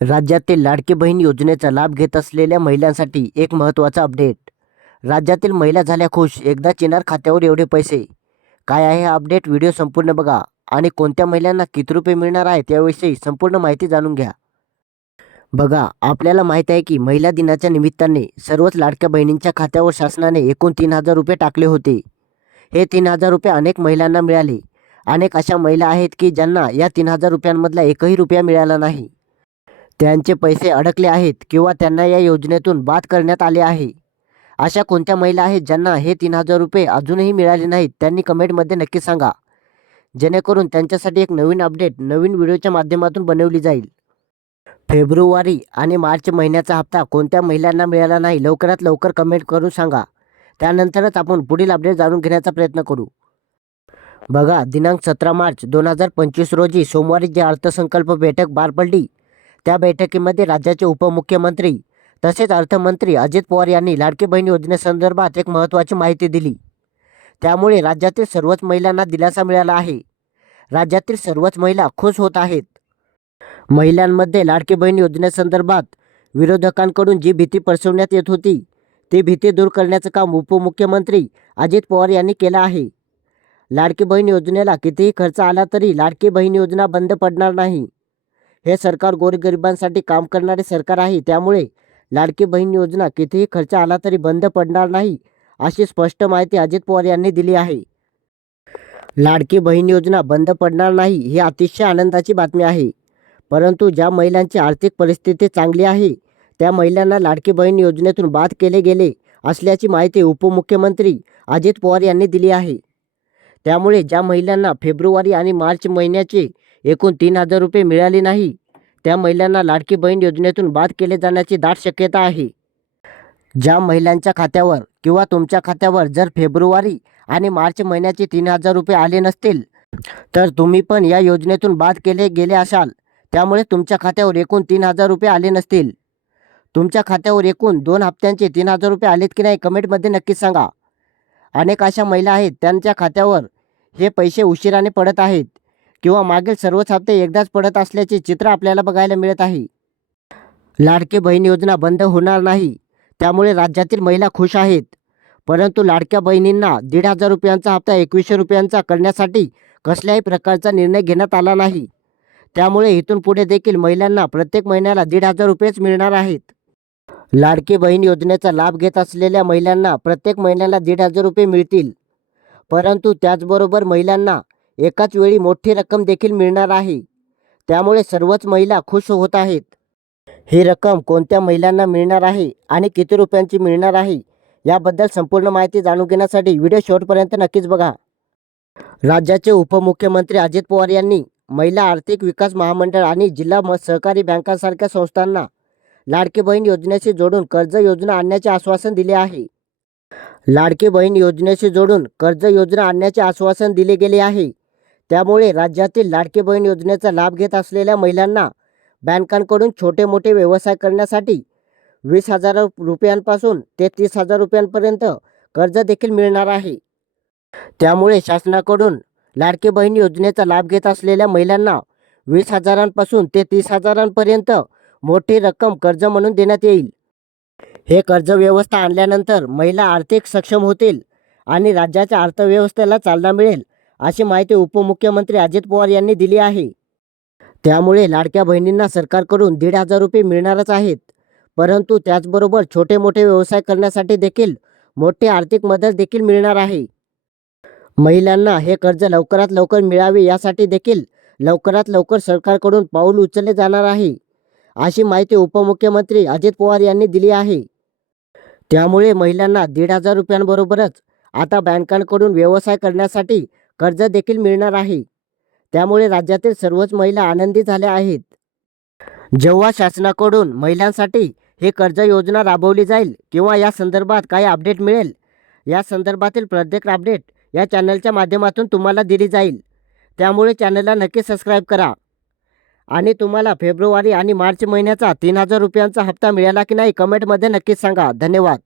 राज्यातील लाडकी बहीण योजनेचा लाभ घेत असलेल्या महिलांसाठी एक महत्त्वाचा अपडेट. राज्यातील महिला झाल्या खुश एकदा येणार खात्यावर एवढे पैसे. काय आहे हा अपडेट? व्हिडिओ संपूर्ण बघा. आणि कोणत्या महिलांना किती रुपये मिळणार आहेत याविषयी संपूर्ण माहिती जाणून घ्या. बघा आपल्याला माहीत आहे की महिला दिनाच्या निमित्ताने सर्वच लाडक्या बहिणींच्या खात्यावर शासनाने एकूण तीन हजार रुपये टाकले होते. हे तीन हजार रुपये अनेक महिलांना मिळाले. अनेक अशा महिला आहेत की ज्यांना या तीन हजार रुपयांमधला एकही रुपया मिळाला नाही. त्यांचे पैसे अडकले आहेत किंवा त्यांना या योजनेतून बाद करण्यात आले आहे. अशा कोणत्या महिला आहेत ज्यांना हे तीन हजार रुपये अजूनही मिळाले नाहीत त्यांनी कमेंटमध्ये नक्की सांगा. जेणेकरून त्यांच्यासाठी एक नवीन अपडेट नवीन व्हिडिओच्या माध्यमातून बनवली जाईल. फेब्रुवारी आणि मार्च महिन्याचा हप्ता कोणत्या महिलांना मिळाला नाही लवकरात लवकर कमेंट करून सांगा. त्यानंतरच आपण पुढील अपडेट जाणून घेण्याचा प्रयत्न करू. बघा दिनांक सतरा मार्च दोन हजार पंचवीस रोजी सोमवारी जी अर्थसंकल्प बैठक पार पडली त्या बैठकीमध्ये राज्याचे उपमुख्यमंत्री तसेच अर्थमंत्री अजित पवार यांनी लाडकी बहीण योजनेसंदर्भात एक महत्त्वाची माहिती दिली. त्यामुळे राज्यातील सर्वच महिलांना दिलासा मिळाला आहे. राज्यातील सर्वच महिला खुश होत आहेत. महिलांमध्ये लाडकी बहीण योजनेसंदर्भात विरोधकांकडून जी भीती पसरवण्यात येत होती ती भीती दूर करण्याचं काम उपमुख्यमंत्री अजित पवार यांनी केलं आहे. लाडकी बहीण योजनेला कितीही खर्च आला तरी लाडकी बहीण योजना बंद पडणार नाही. हे सरकार गोरगरिबांसाठी काम करणारे सरकार आहे. त्यामुळे लाडकी बहीण योजना कितीही खर्च आला तरी बंद पडणार नाही अशी स्पष्ट माहिती अजित पवार यांनी दिली आहे. लाडकी बहीण योजना बंद पडणार नाही ही अतिशय आनंदाची बातमी आहे. परंतु ज्या महिलांची आर्थिक परिस्थिती चांगली आहे त्या महिलांना लाडकी बहीण योजनेतून बाद केले गेले असल्याची माहिती उपमुख्यमंत्री अजित पवार यांनी दिली आहे. त्यामुळे ज्या महिलांना फेब्रुवारी आणि मार्च महिन्याचे एकूण तीन हजार रुपये मिळाले नाही. त्या महिलांना लाडकी बहीण योजनेतून बाद केले जाण्याची दाट शक्यता आहे. ज्या महिलांच्या खात्यावर किंवा तुमच्या खात्यावर जर फेब्रुवारी आणि मार्च महिन्याचे तीन हजार रुपये आले नसतील तर तुम्ही पण या योजनेतून बाद केले गेले असाल. त्यामुळे तुमच्या खात्यावर एकूण तीन हजार रुपये आले नसतील. तुमच्या खात्यावर एकूण दोन हप्त्यांचे तीन हजार रुपये आलेत की नाही कमेंटमध्ये नक्कीच सांगा. अनेक अशा महिला आहेत त्यांच्या खात्यावर हे पैसे उशिराने पडत आहेत. किंवा मागील सर्वच हप्ते एकदाच पडत असल्याचे चित्र आपल्याला बघायला मिळत आहे. लाडकी बहीण योजना बंद होणार नाही. त्यामुळे राज्यातील महिला खुश आहेत. परंतु लाडक्या बहिणींना दीड हजार रुपयांचा हप्ता एकवीसशे रुपयांचा करण्यासाठी कसल्याही प्रकारचा निर्णय घेण्यात आला नाही. त्यामुळे इथून पुढे देखील महिलांना प्रत्येक महिन्याला दीड हजार रुपयेच मिळणार आहेत. लाडकी बहीण योजनेचा लाभ घेत असलेल्या महिलांना प्रत्येक महिन्याला दीड हजार रुपये मिळतील. परंतु त्याचबरोबर महिलांना एकाच वेळी मोठी रक्कम देखील मिळणार आहे. त्यामुळे सर्वच महिला खुश होत आहेत. ही रक्कम कोणत्या महिलांना मिळणार आहे आणि किती रुपयांची मिळणार आहे याबद्दल संपूर्ण माहिती जाणून घेण्यासाठी व्हिडिओ शेवटपर्यंत नक्कीच बघा. राज्याचे उपमुख्यमंत्री अजित पवार यांनी महिला आर्थिक विकास महामंडळ आणि जिल्हा म सहकारी बँकांसारख्या संस्थांना लाडकी बहीण योजनेशी जोडून कर्ज योजना आणण्याचे आश्वासन दिले आहे. लाडकी बहीण योजनेशी जोडून कर्ज योजना आणण्याचे आश्वासन दिले गेले आहे. त्यामुळे राज्यातील लाडकी बहीण योजनेचा लाभ घेत असलेल्या महिलांना बँकांकडून छोटे मोठे व्यवसाय करण्यासाठी वीस हजार रुपयांपासून ते तीस हजार रुपयांपर्यंत कर्ज देखील मिळणार आहे. त्यामुळे शासनाकडून लाडकी बहीण योजनेचा लाभ घेत असलेल्या महिलांना वीस हजारांपासून ते तीस हजारांपर्यंत मोठी रक्कम कर्ज म्हणून देण्यात येईल. हे कर्ज व्यवस्था आणल्यानंतर महिला आर्थिक सक्षम होतील आणि राज्याच्या अर्थव्यवस्थेला चालना मिळेल. अशी माहिती उपमुख्यमंत्री अजित पवार यांनी दिली आहे. त्यामुळे लाडक्या बहिणींना सरकारकडून दीड हजार रुपये मिळणारच आहेत. परंतु त्याचबरोबर छोटे मोठे व्यवसाय करण्यासाठी देखील मोठी आर्थिक मदत देखील मिळणार आहे. महिलांना हे कर्ज लवकरात लवकर मिळावे यासाठी देखील लवकरात लवकर सरकारकडून पाऊल उचलले जाणार आहे. अशी माहिती उपमुख्यमंत्री अजित पवार यांनी दिली आहे. त्यामुळे महिलांना दीड हजार रुपयांबरोबरच आता बँकांकडून व्यवसाय करण्यासाठी कर्ज देखील मिळणार आहे. त्यामुळे राज्यातील सर्वच महिला आनंदी झाल्या आहेत. जेव्हा शासनाकडून महिलांसाठी हे कर्ज योजना राबवली जाईल किंवा या संदर्भात काही अपडेट मिळेल या संदर्भातील प्रत्येक अपडेट या चॅनलच्या माध्यमातून तुम्हाला दिली जाईल. त्यामुळे चॅनलला नक्की सबस्क्राईब करा. आणि तुम्हाला फेब्रुवारी आणि मार्च महिन्याचा तीन हजार रुपयांचा हप्ता मिळाला की नाही कमेंटमध्ये नक्कीच सांगा. धन्यवाद.